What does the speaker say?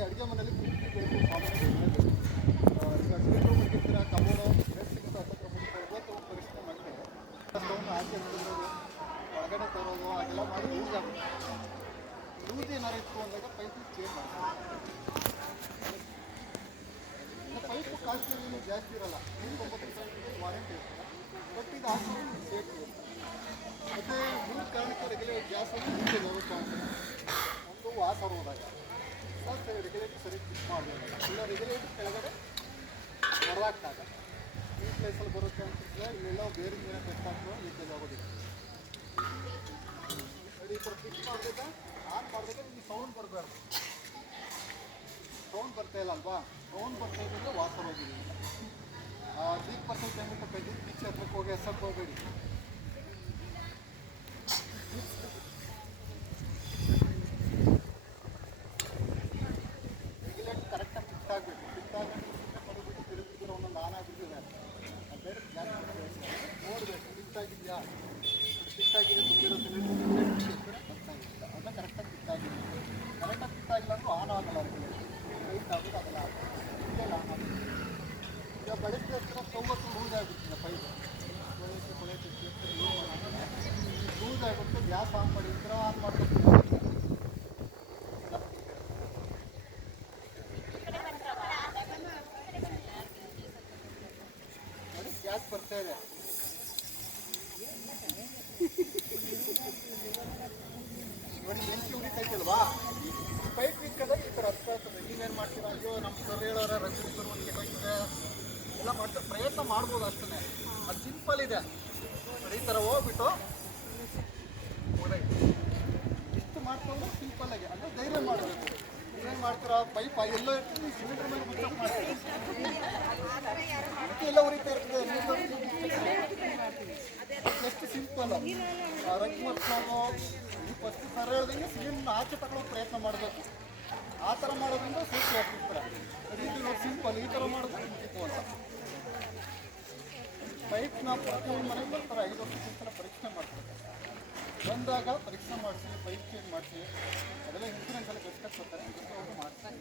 ನಿಮಗೆ ಅಡುಗೆ ಮನೆಯಲ್ಲಿ ಕುರ್ಚಿ ಬೇಕು, ಸಾಮಾನು ಬೇಕು. ಈಗ ಸಿಲಿಂಡರ್ ಮುಗಿರ್ತೀರ, ಕಬೋರ್ಡು ರೇಟ್ ಸಿಗುತ್ತೆ ಹತ್ತತ್ರ ಮುಗಿಸ್ಕೊಳ್ಬೋದು. ಪರಿಶ್ರಮ ಮಾಡಿದ್ರೆ ಸ್ಟೌವ್ನ ಆಚೆ ತರೋದು, ಒಳಗಡೆ ತರೋದು ಅದೆಲ್ಲ ಮಾಡಿ ಯೂಸ್ ಆಗುತ್ತೆ. ಯೂಸ್ ಏನಾರು ಇತ್ತು ಅಂದಾಗ ಪೈಪು ಚೇಂಜ್ ಮಾಡ್ತಾರೆ. ಪೈಪು ಕಾಸ್ಟ್ ಜಾಸ್ತಿ ಇರಲ್ಲ, 99% ವಾರಂಟಿ ಇರ್ತದೆ. ಬಟ್ ಇದು ಹಾಕಿದ್ರೆ ಸೇಫ್ಟಿ ಇರುತ್ತೆ. ಮತ್ತು ಮೂರು ಕಾರಣಕ್ಕೆ ರೆಗ್ಯುಲೇಟರ್ ಗ್ಯಾಸ್ ಲೀಕೇಜ್ ಆಗುತ್ತೆ ಅಂತ. ಒಂದು ವಾಸ ಹೋದಾಗ ರೆಗ್ಯುಲೇಟರ್ ಸರಿ ಫಿಕ್ಸ್ ಮಾಡಬೇಕು, ಇಲ್ಲ ರೆಗ್ಯುಲೇಟರ್ ಕೆಳಗಡೆ ಹೊರದಾಗ್ತಾಗ ಈ ಪ್ಲೇಸಲ್ಲಿ ಬರುತ್ತೆ ಅಂತಿದ್ರೆ ಇಲ್ಲೆಲ್ಲ ಬೇರೆ ಮೇಲೆ ಬೆಟ್ಟಾಗ್ತದೆ, ಲೀಕೇಜ್ ಆಗೋದಿಲ್ಲ. ಈ ಥರ ಫಿಕ್ಸ್ ಮಾಡಬೇಕಾ, ಆನ್ ಮಾಡಬೇಕಾ, ನಿಮಗೆ ಸೌಂಡ್ ಬರಬಾರ್ದು. ಸೌಂಡ್ ಬರ್ತಾ ಇಲ್ಲ ಅಲ್ವಾ, ಸೌಂಡ್ ಬರ್ತಾ ಇದ್ದರೆ ವಾಸ ಹೋಗಿಲ್ಲ. 3% ಪೇಮೆಂಟ್ ಕಟ್ಟಿ ಪಿಚ್ ಹತ್ರಕ್ಕೆ ಹೋಗಿ ಎಸಕ್ಕೆ ಹೋಗಬೇಡಿ. ರೆಗ್ಯುಲೇಟರ್ ಕರೆಕ್ಟಾಗಿ ಫಿಟ್ ಆಗಬೇಕು. ಫಿಟ್ ಆಗಬೇಕು ಪಡಿಬಿಟ್ಟು ತಿರುಗಿದ್ರೆ ಒಂದೊಂದು ಆನ್ ಆಗಿಬಿಟ್ಟಿದೆ. ಬೇರೆ ನೋಡಬೇಕು ಫಿಟ್ ಆಗಿದೆಯಾ, ಫಿಟ್ ಆಗಿದೆ ತುಂಬಿರೋ ಸಿಲಿಂಡರ್ ಬರ್ತಾ ಇಲ್ಲ, ಅದನ್ನ ಕರೆಕ್ಟಾಗಿ ಫಿಟ್ ಆಗಿದೆ. ಕರೆಕ್ಟಾಗಿ ಫಿಟ್ ಆಗಿಲ್ಲ ಅಂದರೂ ಆನ್ ಆಗಲ್ಲ. ರೆಗ್ಯುಲೇಟರ್ ಲೈಟ್ ಆಗೋದು ಅದೆಲ್ಲ ಆಗುತ್ತೆ, ಇಲ್ಲೆಲ್ಲ ಆನ್ ಆಗುತ್ತೆ. ಈಗ ಬೆಳಗ್ಗೆ ಹತ್ತಿರ 90 ಲೂಸ್ ಆಗಿಬಿಡ್ತಿದೆ ಪೈಪ್, ಲೂಸ್ ಆಗುತ್ತೆ. ಗ್ಯಾಸ್ ಆನ್ ಮಾಡಿ ಈ ಥರ ಆನ್ ಮಾಡಬೇಕು. ನೋಡಿ ಗ್ಯಾಸ್ ಬರ್ತಾ ಇದೆ. ನೋಡಿ ಬೆಂಕಿ ಉರಿತೈತಲ್ವಾ, ಈ ಪೈಪ್ ಇಕ್ಕದಾಗ ಈ ಥರ ಹತ್ತಾ ಇರ್ತದೆ. ನೀವೇನು ಮಾಡ್ತೀರಾ, ಅಯ್ಯೋ ನಮ್ಮ ಸರ್ ಹೇಳೋರ ರಸೀದು ಒಂದು ಕೆಟ್ಟೋಗಿದೆ ಎಲ್ಲ ಮಾಡ್ತಾರೆ, ಪ್ರಯತ್ನ ಮಾಡ್ಬೋದು ಅಷ್ಟೇ. ಅದು ಸಿಂಪಲ್ ಇದೆ. ಈ ಥರ ಹೋಗ್ಬಿಟ್ಟು ಇಷ್ಟು ಮಾಡ್ಕೊಂಡು ಸಿಂಪಲ್ಲಾಗಿ ಅಂದರೆ ಧೈರ್ಯ ಮಾಡಬೇಕು. ನೀವೇನು ಮಾಡ್ತೀರಾ, ಪೈಪ್ ಎಲ್ಲೋ ಇರ್ತೀವಿ ಸಿಲಿಂಡರ್ ಮೇಲೆ ಮುಚ್ಚಕ್ಕೆ ಮಾಡ್ತೀವಿ, ಎಲ್ಲ ಉರಿತಾ ಇರ್ತದೆ. ಎಷ್ಟು ಸಿಂಪಲ್ ರಗ್ ಮರ್ಸ್ಕೊಂಡು ಈ ಫಸ್ಟ್ ಸರ್ ಹೇಳ್ದಂಗೆ ಸಿಲಿಂಡರ್ನ ಆಚೆ ತಗೊಳ್ಳೋ ಪ್ರಯತ್ನ ಮಾಡಬೇಕು. ಆ ಥರ ಮಾಡೋದ್ರಿಂದ ಸೇಫ್ಟಿ ಆಗ್ತಿರ್ತಾರೆ. ಇದು ನೋಡಿ ಸಿಂಪಲ್, ಈ ಥರ ಮಾಡೋದು ಸಿಂಪಲ್ ಅಂತ. ಪೈಪ್ನ ಪ್ರತಿಯೊಂದು ಮನೆಗೆ ಬರ್ತಾರೆ, 5 ವರ್ಷಕ್ಕಿಂತ ಪರೀಕ್ಷೆ ಮಾಡ್ತಾರೆ. ಬಂದಾಗ ಪರೀಕ್ಷೆ ಮಾಡಿಸಿ, ಪೈಪ್ ಚೇಂಜ್ ಮಾಡಿಸಿ, ಅದೆಲ್ಲ ಇನ್ಸೂರೆನ್ಸ್ ಎಲ್ಲ ಗಟ್ಟಾಗಿ ಕೊಡ್ತಾರೆ, ಮಾಡ್ತಾರೆ.